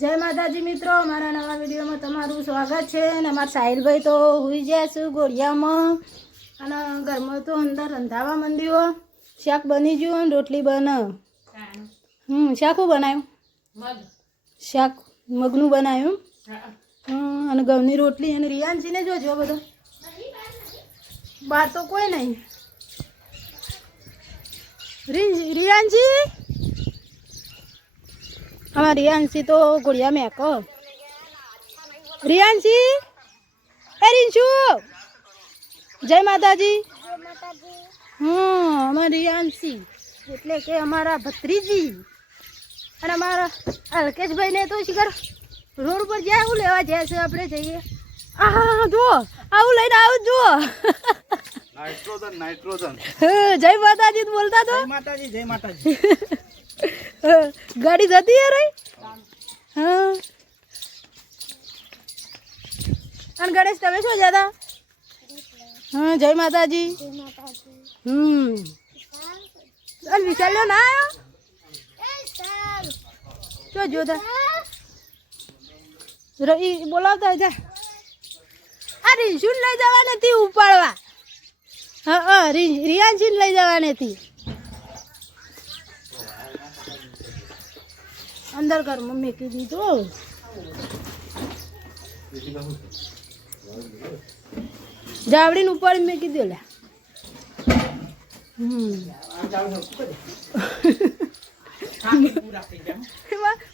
જય માતાજી મિત્રો, મારા નવા વિડીયોમાં તમારું સ્વાગત છે. અને અમારા સાહિલભાઈ તો હુઈ ગયા છે ગોળિયામાં, અને ઘરમાં તો અંદર રંધાવા માંડ્યો. શાક બની ગયું અને રોટલી બને. શાક શું બનાવ્યું? શાક મગનું બનાવ્યું. અને ઘઉંની રોટલી. અને રિયાનસીને જોજો બધો બહાર તો કોઈ નહીં. રિયાનસી, અમારા રિયાંશી તો ગોળિયા મેકો. રિયાંશી, એ રીંશુ, જય માતાજી. અમારા રિયાંશી એટલે કે અમારા ભત્રીજી. અને અમારા અલ્કેશભાઈને તો શિખર રોડ પર જાય એવું લેવા જાય છે. આપણે જઈએ. હા જુઓ, આવું લઈને આવું જુઓ. નાઇટ્રોજન. જય માતાજી બોલતા તો. જય માતાજી, જય માતાજી. ગાડી જતી હે રહી. હા. અને ગણેશ તમે શું જતા? હા, જય માતાજી. અને વિશાલ્યો ના આવ્યો? શું જોતા રઈ બોલાવતા જા. આ રીંશું લઈ જવા નથી ઉપાડવા. હા, રિયાંશી લઈ જવા નથી. અંદર ઘરમાં મેકી દીધું. જાવડીને ઉપર મેકી દો. લે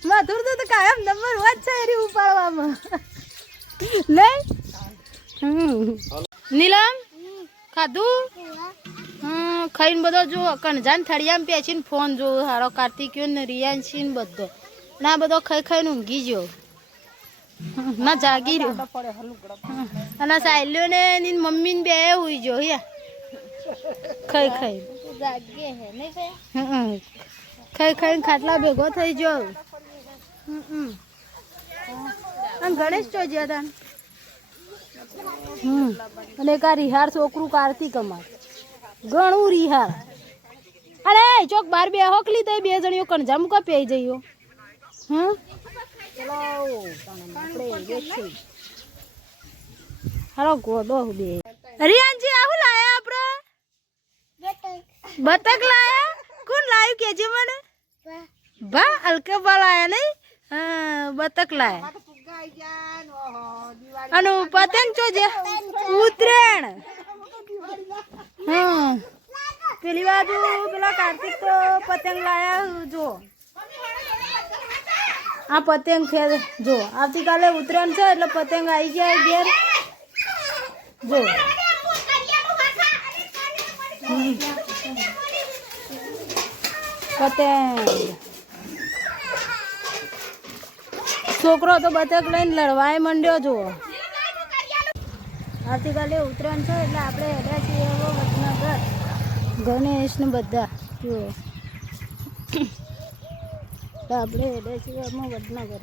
મધુર તો કાયમ નંબર વન છે એરી ઉપાડવામાં. લે નીલમ ખાધું? ખાઈને બધો જો કણજાન થળિયામાં પેચીને ફોન જો હારો કાર્તિક્યો ને રિયાંશી ને બધો ના બધો ખાઈ ખાઈને ઊંઘી ગયો. ના જાગી રહ્યો. અને સાયલ્યો ને એની મમ્મી ને બે હુઈ ગયો. યા ખાઈ ખાઈ ખાઈ ખાઈને ખાટલા ભેગો થઈ ગયો. અને ગણેશ ચો જ્યાં તા. અને એક આ રિહાર છોકરું કાર્તિક અમાર ઘણું રિહાર. અરે ચોક બાર બે હોકલી તો બે જણીઓ કણજા મુકા પી જઈયો. હાલો ગોડો બે. રિયાનજી આવું લાયા આપણે? બતક લાયા? કોણ લાયું કેજે મને? બા અલકેબા લાયા નહીં? હા, બતક લાયા. અને પતંગ ચોજે ઉતરેણ. હા, પેલી બાજુ પેલા કાર્તિક તો પતંગ લાયા. જો આ પતંગ છે. જો આવતીકાલે ઉતરાયણ છે એટલે પતંગ આવી જાય ઘેર. જો પતંગ. છોકરો તો બતક લઈને લડવાય માંડ્યો. જો આવતીકાલે ઉતરાયણ છે એટલે આપણે હેડ્યા છીએ વડનગર. ગણેશ ને બધા જો આપણે હેડ્યા છીએ વડનગર.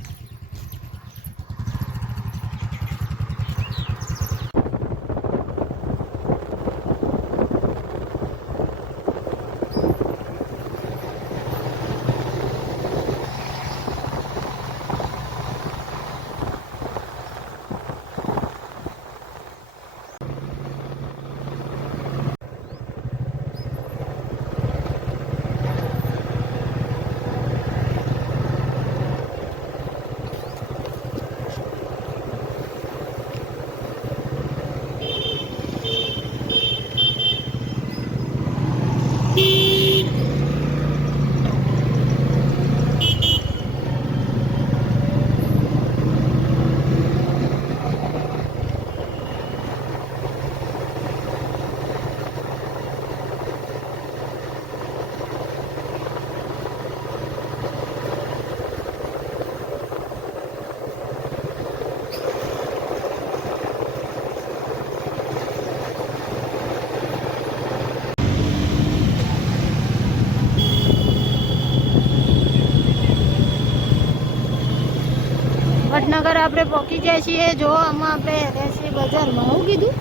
વડનગર આપણે પહોંચી જાય છીએ. જો આમાં આપણે રહેશે બજારમાં. હું કીધું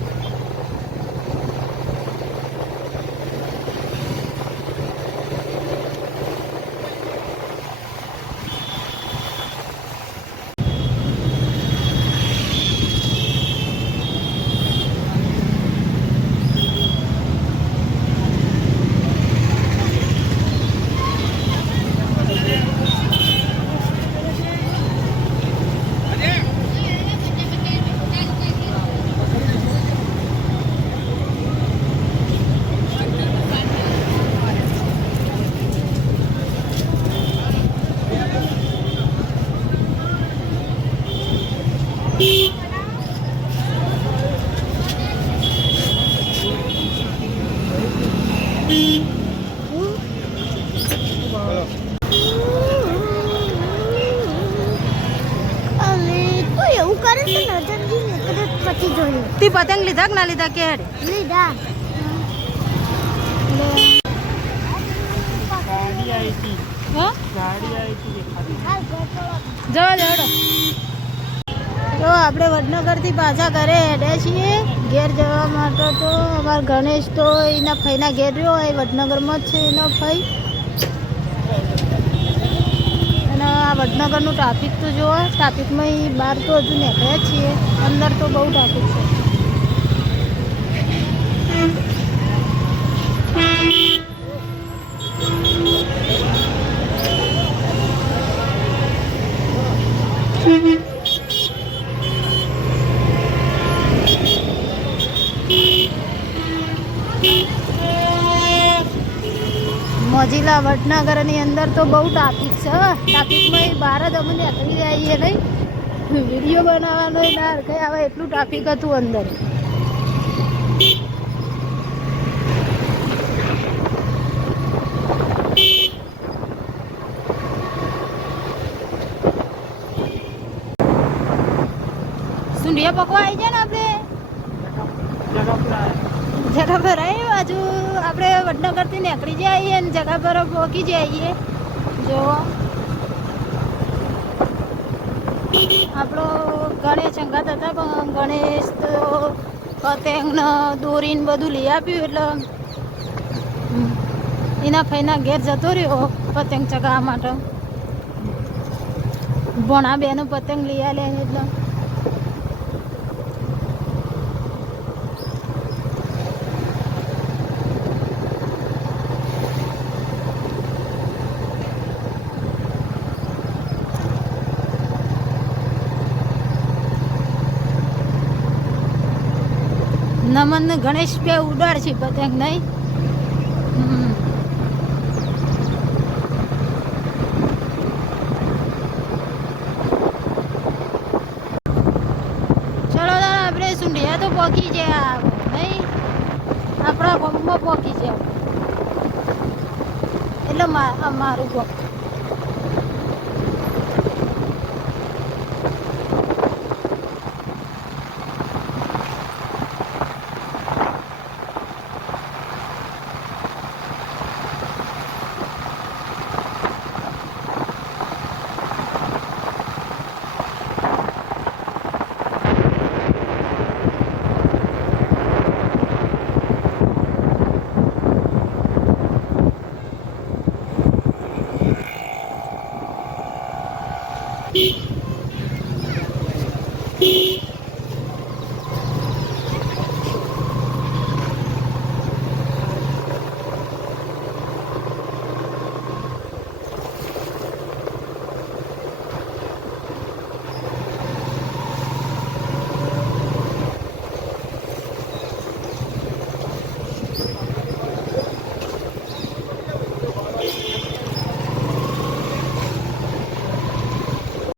એવું કરે છે નજરજી કદાચ પછી જોયું તી પતંગ લીધા કે ના લીધા કે લીધા હા જવા જવાડો તો આપણે વડનગરથી પાછા ઘરે હેડ્યા છીએ ઘેર જવા માટે તો અમારા ગણેશ તો એના ફઈના ઘેર રહ્યો એ વડનગરમાં જ છે એનો ફઈ અને આ વડનગરનું ટ્રાફિક તો જુઓ ટ્રાફિકમાં બહાર તો હજુ નીકળ્યા જ છીએ અંદર તો બહુ ટ્રાફિક છે મોજીલા વડનગરની અંદર તો બહુ ટ્રાફિક છે ટ્રાફિકમાં બહાર જ અમે નીકળી જઈએ નહીં વિડીયો બનાવવાનો ના કંઈ આવે એટલું ટ્રાફિક હતું અંદર સુંઢિયા પકવા આવી જાય ને આપણે જગા પર આવી બાજુ આપણે વડનગરથી નીકળી જઈએ અને જગા પર પહોંચી જઈએ જો આપણો ગણેશ અંગાત હતા પણ ગણેશ તો પતંગને દોરીને બધું લઈ આપ્યું એટલે એના ફઈના ઘેર જતો રહ્યો પતંગ ચગાવવા માટે ભણા બેનો પતંગ લઈ આલે એટલે નમન ને ગણેશ બે ઉડાડ છે પતંગ નહીં ચલો આપણે સુંઢિયા તો પહોંચી ગયા નહીં આપણા ગામમાં પહોંચી ગયા એટલે મારું ગામ